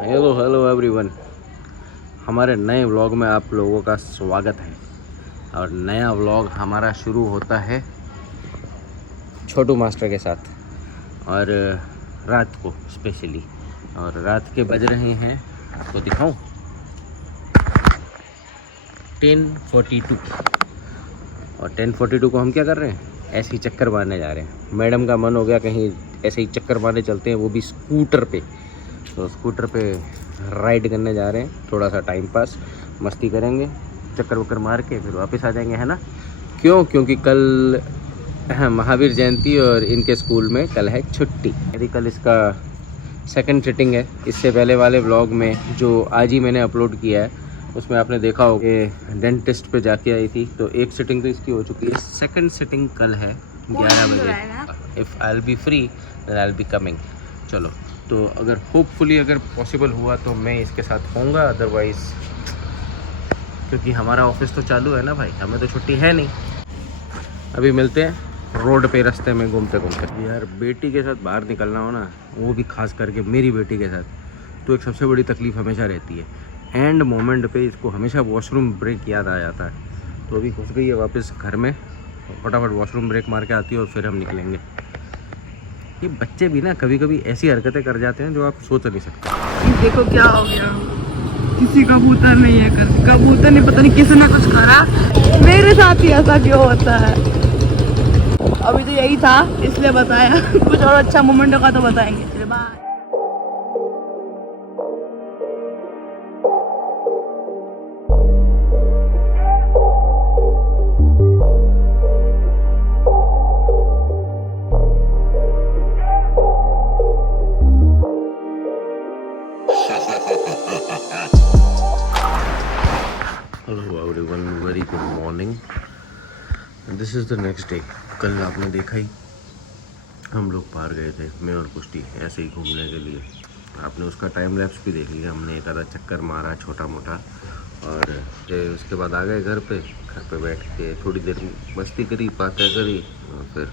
Hello hello everyone, हमारे नए vlog में आप लोगों का स्वागत है। और नया व्लॉग हमारा शुरू होता है छोटू मास्टर के साथ, और रात को स्पेशली। और रात के बज रहे हैं, आपको दिखाऊं, 10:42। और 10:42 को हम क्या कर रहे हैं? ऐसे ही चक्कर मारने जा रहे हैं। मैडम का मन हो गया कहीं ऐसे ही चक्कर मारने चलते हैं, वो भी स्कूटर पे। तो स्कूटर पे राइड करने जा रहे हैं, थोड़ा सा टाइम पास मस्ती करेंगे, चक्कर वक्कर मार के फिर वापस आ जाएंगे, है ना? क्योंकि कल महावीर जयंती और इनके स्कूल में कल है छुट्टी। यदि कल इसका सेकंड सिटिंग है। इससे पहले वाले व्लॉग में जो आज ही मैंने अपलोड किया है उसमें आपने देखा हो कि डेंटिस्ट पे जाके आई थी, तो एक सिटिंग तो इसकी हो चुकी है। सेकंड सिटिंग कल है 11 बजे। If I will be free then I will be coming. चलो, तो अगर होपफुली अगर पॉसिबल हुआ तो मैं इसके साथ होऊंगा, अदरवाइज़ क्योंकि हमारा ऑफिस तो चालू है ना भाई, हमें तो छुट्टी है नहीं। अभी मिलते हैं रोड पे, रास्ते में घूमते घूमते। यार बेटी के साथ बाहर निकलना हो ना, वो भी खास करके मेरी बेटी के साथ, तो एक सबसे बड़ी तकलीफ़ हमेशा रहती है, एंड मोमेंट पे इसको हमेशा वॉशरूम ब्रेक याद आ जाता है। तो अभी घुस गई है वापस घर में, फटाफट वॉशरूम ब्रेक मार के आती है और फिर हम निकलेंगे। ये बच्चे भी ना कभी कभी ऐसी हरकतें कर जाते हैं जो आप सोच नहीं सकते। देखो क्या हो गया, किसी कबूतर नहीं है, कबूतर ने पता नहीं किसने कुछ करा, मेरे साथ ही ऐसा क्यों होता है। अभी तो यही था इसलिए बताया, कुछ और अच्छा मोमेंट होगा तो बताएंगे। चलो bye. Hello everyone, very good morning. This is the next day. कल आपने देखा ही, हम लोग बाहर गए थे, मैं और पुष्टि, ऐसे ही घूमने के लिए। आपने उसका टाइम लैप्स भी देख लिया। हमने एक आधा चक्कर मारा छोटा मोटा, और उसके बाद आ गए घर पे बैठ के थोड़ी देर मस्ती करी, बातें करी, और फिर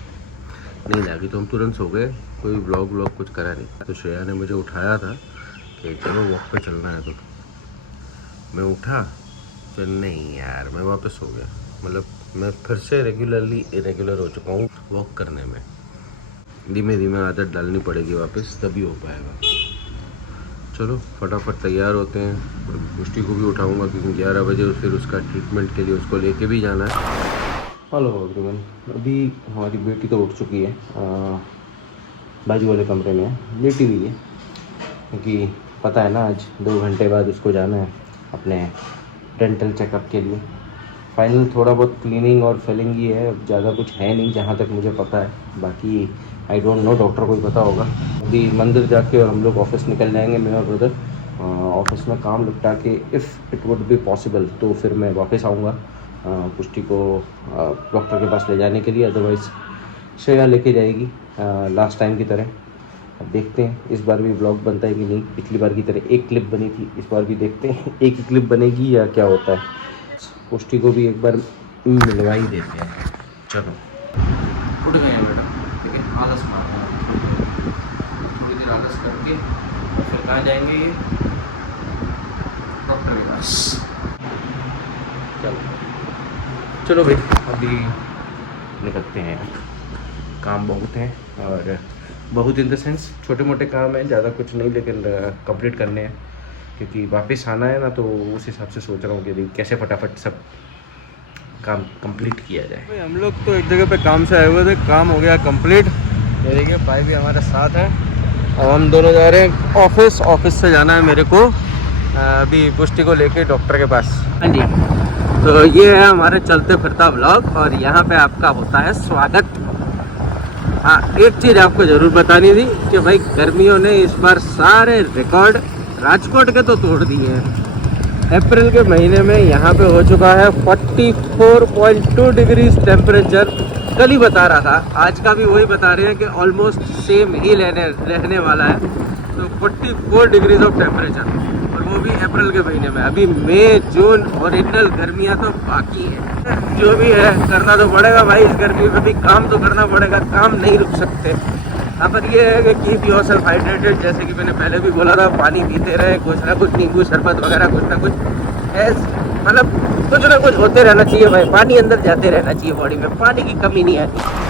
नींद आ गई तो हम तुरंत सो गए। कोई व्लॉग कुछ करा नहीं। तो श्रेया ने मुझे उठाया था कि चलो वॉक पे चलना है, तो मैं उठा तो नहीं यार, मैं वापस सो गया। मतलब मैं फिर से रेगुलरली इरेगुलर हो चुका हूँ वॉक करने में। धीमे धीमे आदत डालनी पड़ेगी वापस, तभी हो पाएगा। चलो फटाफट तैयार होते हैं। पुष्टि को भी उठाऊंगा क्योंकि 11 बजे फिर उसका ट्रीटमेंट के लिए उसको लेके भी जाना है। हेलो एवरीवन, अभी हमारी बेटी तो उठ चुकी है, बाजू वाले कमरे में है, लेटी हुई है, क्योंकि पता है ना आज 2 घंटे बाद उसको जाना है अपने डेंटल चेकअप के लिए। फाइनल थोड़ा बहुत क्लीनिंग और फिलिंग ही है, ज़्यादा कुछ है नहीं जहाँ तक मुझे पता है। बाकी आई डोंट नो, डॉक्टर को ही पता होगा। अभी मंदिर जाके और हम लोग ऑफिस निकल जाएंगे, मैं और ब्रदर। ऑफिस में काम निपटा के if it would be possible तो फिर मैं वापस आऊँगा पुष्टि को डॉक्टर के पास ले जाने के लिए। अदरवाइज़ श्रेया लेके जाएगी लास्ट टाइम की तरह। अब देखते हैं इस बार भी व्लॉग बनता है कि नहीं। पिछली बार की तरह एक क्लिप बनी थी, इस बार भी देखते हैं एक ही क्लिप बनेगी या क्या होता है। पुष्टि को भी एक बार मिलवा ही देते हैं। चलो उठ गए हैं बेटा, ठीक है, आलस मार रहा है, थोड़ी देर आलस करके और फिर कहाँ जाएंगे? ये डॉक्टर के पास। चलो भाई, अभी निकलते हैं। काम बहुत है, और बहुत इन द सेंस छोटे मोटे काम हैं, ज़्यादा कुछ नहीं, लेकिन कंप्लीट करने हैं क्योंकि वापस आना है ना। तो उस हिसाब से सोच रहा हूँ कि कैसे फटाफट सब काम कंप्लीट किया जाए। भाई हम लोग तो एक जगह पे काम से आए हुए थे, काम हो गया कंप्लीट। ये देखिए भाई भी हमारे साथ है। अब हम दोनों जा रहे हैं ऑफिस। ऑफिस से जाना है मेरे को अभी पुष्टि को लेके डॉक्टर के पास। हाँ जी, तो ये है हमारे चलते फिरता व्लॉग, और यहाँ पे आपका होता है स्वागत। हाँ, एक चीज़ आपको ज़रूर बतानी थी कि भाई गर्मियों ने इस बार सारे रिकॉर्ड राजकोट के तो तोड़ दिए हैं। अप्रैल के महीने में यहाँ पे हो चुका है 44.2 डिग्री टेम्परेचर। कल ही बता रहा था, आज का भी वही बता रहे हैं कि ऑलमोस्ट सेम ही रहने वाला है। तो 44 डिग्रीज ऑफ टेम्परेचर, और वो वो भी अप्रैल के महीने में। अभी मई जून ओरिजिनल गर्मियाँ तो बाकी है। जो भी है करना तो पड़ेगा भाई, इस गर्मी में भी काम तो करना पड़ेगा, काम नहीं रुक सकते। हाँ, पर ये है कि कीप योरसेल्फ हाइड्रेटेड, जैसे कि मैंने पहले भी बोला था, पानी पीते रहे, कुछ ना कुछ नींबू शरबत वगैरह कुछ ना कुछ मतलब कुछ ना कुछ होते रहना चाहिए भाई। पानी अंदर जाते रहना चाहिए बॉडी में, पानी की कमी नहीं आती।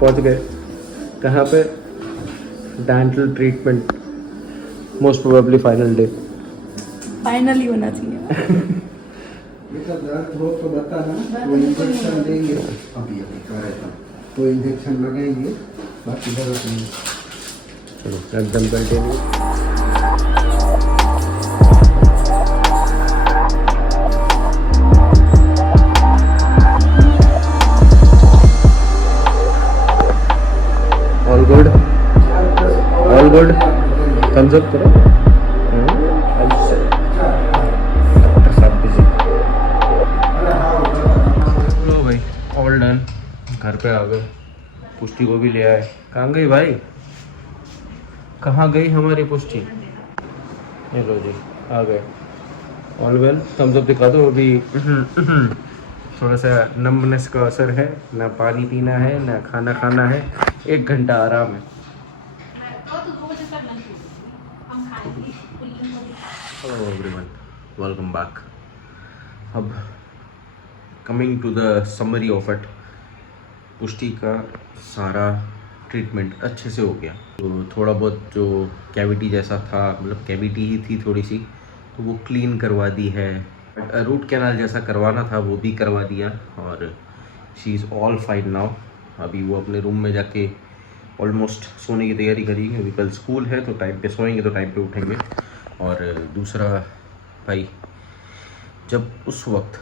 पहुंच गए कहाँ पे? Dental treatment, most probably final day. Finally होना चाहिए। बेटा दर्द हो तो बता ना, वो इंजेक्शन देंगे। अभी तो इंजेक्शन लगेंगे, बाकी दर्द नहीं। चलो एकदम continue. All good, all good, thumbs up करो। लो भाई, ऑल डन, घर पे आ गए। पुष्टि को भी ले आए। कहाँ गई भाई, कहाँ गई हमारी पुष्टि? ये लो जी, आ गए। ऑल वेल, थम्स अप दिखा दो। अभी थोड़ा सा नमनेस का असर है, ना पानी पीना है ना खाना खाना है, 1 घंटा आराम है। Hello everyone, welcome back. अब coming to the summary of it, पुष्टि का सारा ट्रीटमेंट अच्छे से हो गया। तो थोड़ा बहुत जो कैविटी जैसा था, मतलब कैविटी ही थी थोड़ी सी, तो वो क्लीन करवा दी है। रूट कैनाल जैसा करवाना था वो भी करवा दिया, और she is all fine now. अभी वो अपने रूम में जाके ऑलमोस्ट सोने की तैयारी करेंगे, क्योंकि कल स्कूल है तो टाइम पे सोएंगे तो टाइम पे उठेंगे। और दूसरा भाई, जब उस वक्त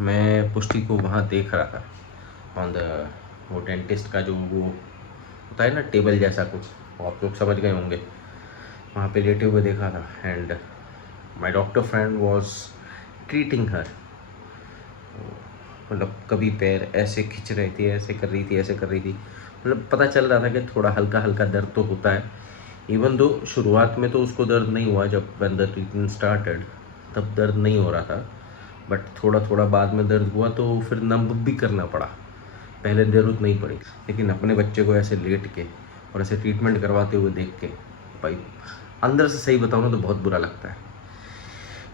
मैं पुष्टि को वहाँ देख रहा था ऑन द वो डेंटिस्ट का जो वो होता है ना टेबल जैसा कुछ, आप लोग समझ गए होंगे, वहाँ पे लेटे हुए देखा था। And my doctor friend was treating हर। मतलब कभी पैर ऐसे खींच रही थी, ऐसे कर रही थी, ऐसे कर रही थी, मतलब पता चल रहा था कि थोड़ा हल्का हल्का दर्द तो होता है। इवन दो शुरुआत में तो उसको दर्द नहीं हुआ, जब व्हेन द ट्रीटमेंट स्टार्टेड तब दर्द नहीं हो रहा था, बट थोड़ा थोड़ा बाद में दर्द हुआ तो फिर नंब भी करना पड़ा। पहले ज़रूरत नहीं पड़ी, लेकिन अपने बच्चे को ऐसे लेट के और ऐसे ट्रीटमेंट करवाते हुए देख के भाई अंदर से सही बताऊँ ना तो बहुत बुरा लगता है।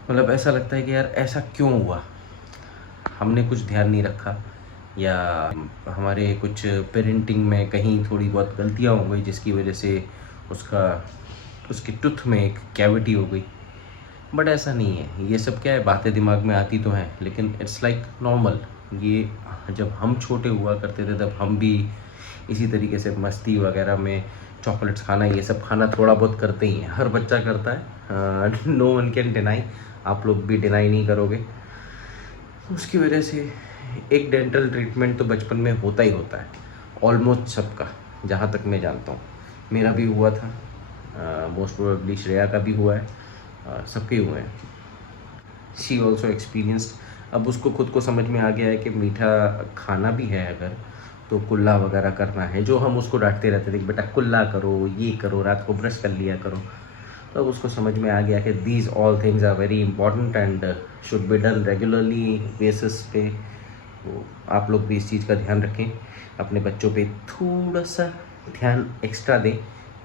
मतलब ऐसा लगता है कि यार ऐसा क्यों हुआ, हमने कुछ ध्यान नहीं रखा, या हमारे कुछ पेरेंटिंग में कहीं थोड़ी बहुत गलतियाँ हो गई जिसकी वजह से उसके टूथ में एक कैविटी हो गई। बट ऐसा नहीं है, ये सब क्या है, बातें दिमाग में आती तो हैं, लेकिन इट्स लाइक नॉर्मल। ये जब हम छोटे हुआ करते थे तब हम भी इसी तरीके से मस्ती वगैरह में चॉकलेट्स खाना, ये सब खाना थोड़ा बहुत करते ही हैं, हर बच्चा करता है। नो वन कैन डिनाई, आप लोग भी डिनाई नहीं करोगे। उसकी वजह से एक डेंटल ट्रीटमेंट तो बचपन में होता ही होता है, ऑलमोस्ट सबका, जहाँ तक मैं जानता हूँ। मेरा भी हुआ था, मोस्ट प्रोबेबली श्रेया का भी हुआ है, सबके हुए हैं। She also experienced. अब उसको खुद को समझ में आ गया है कि मीठा खाना भी है अगर तो कुल्ला वगैरह करना है, जो हम उसको डांटते रहते थे कि बेटा कुल्ला करो, ये करो, रात को ब्रश कर लिया करो। तो उसको समझ में आ गया कि these all things are very important and should be done regularly basis पे। तो आप लोग भी इस चीज़ का ध्यान रखें, अपने बच्चों पे थोड़ा सा ध्यान एक्स्ट्रा दें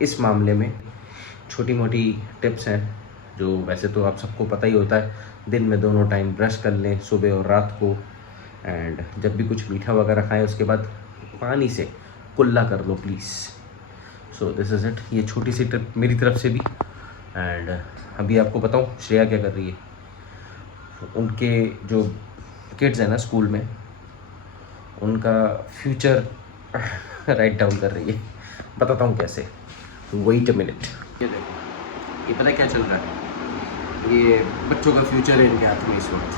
इस मामले में। छोटी मोटी टिप्स हैं जो वैसे तो आप सबको पता ही होता है, दिन में दोनों टाइम ब्रश कर लें, सुबह और रात को। एंड जब भी कुछ मीठा वगैरह खाएं उसके बाद पानी से कुल्ला कर लो please. So this is it, ये छोटी सी टिप मेरी तरफ से भी। एंड अभी आपको बताऊं श्रेया क्या कर रही है। उनके जो किड्स हैं ना स्कूल में, उनका फ्यूचर राइट डाउन कर रही है। बताता हूँ कैसे, वेट अ मिनट। ये देखो, ये पता है क्या चल रहा है, ये बच्चों का फ्यूचर है इनके हाथ में इस वक्त।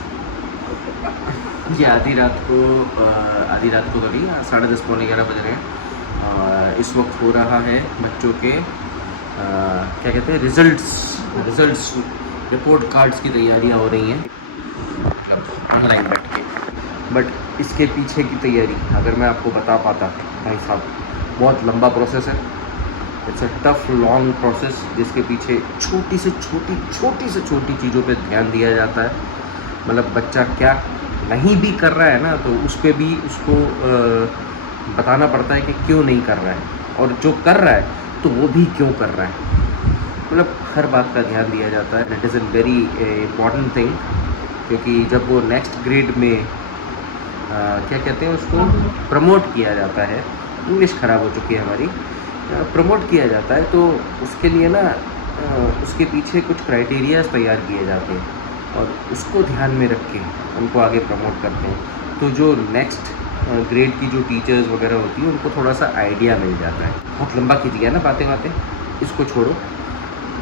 ये आधी रात को कभी 10:30 पौने 11 बज रहे हैं। इस वक्त हो रहा है बच्चों के क्या कहते हैं, रिजल्ट्स रिपोर्ट कार्ड्स की तैयारियां हो रही हैं। ऑनलाइन बैठ के। बट इसके पीछे की तैयारी अगर मैं आपको बता पाता, भाई साहब बहुत लंबा प्रोसेस है। It's a tough long process जिसके पीछे छोटी से छोटी चीज़ों पे ध्यान दिया जाता है। मतलब बच्चा क्या नहीं भी कर रहा है ना, तो उस पर भी उसको बताना पड़ता है कि क्यों नहीं कर रहा है, और जो कर रहा है तो वो भी क्यों कर रहा है। मतलब हर बात का ध्यान दिया जाता है। It is a very important thing, क्योंकि जब वो नेक्स्ट ग्रेड में क्या कहते हैं उसको प्रमोट किया जाता है, इंग्लिश ख़राब हो चुकी है हमारी, प्रमोट किया जाता है, तो उसके लिए ना उसके पीछे कुछ क्राइटेरियाज तैयार किए जाते हैं और उसको ध्यान में रख के उनको आगे प्रमोट करते हैं। तो जो नेक्स्ट ग्रेड की जो टीचर्स वगैरह होती है उनको थोड़ा सा आइडिया मिल जाता है। बहुत लंबा खींच गया ना बातें, इसको छोड़ो।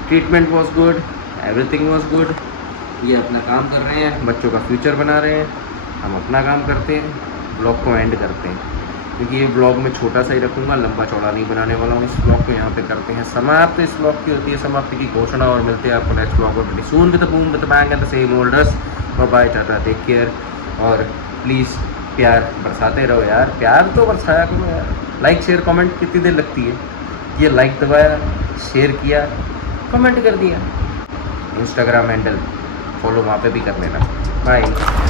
Treatment was good, everything was good. ये अपना काम कर रहे हैं, बच्चों का फ्यूचर बना रहे हैं, हम अपना काम करते हैं, ब्लॉग को एंड करते हैं। क्योंकि ये ब्लॉग मैं छोटा सा ही रखूँगा, लंबा चौड़ा नहीं बनाने वाला हूँ। इस ब्लॉग को यहाँ पे करते हैं समाप्त। इस ब्लॉग की होती है समाप्ति की घोषणा, और मिलते हैं आपको नेक्स्ट ब्लॉग में soon with boom with bang and the same olders. Bye, tata, take care. और प्लीज़ प्यार बरसाते रहो यार, प्यार तो बरसाया करो यार। लाइक शेयर कमेंट कितनी देर लगती है? ये लाइक दबाया, शेयर किया, कमेंट कर दिया। इंस्टाग्राम हैंडल फॉलो वहाँ पे भी कर लेना। बाय।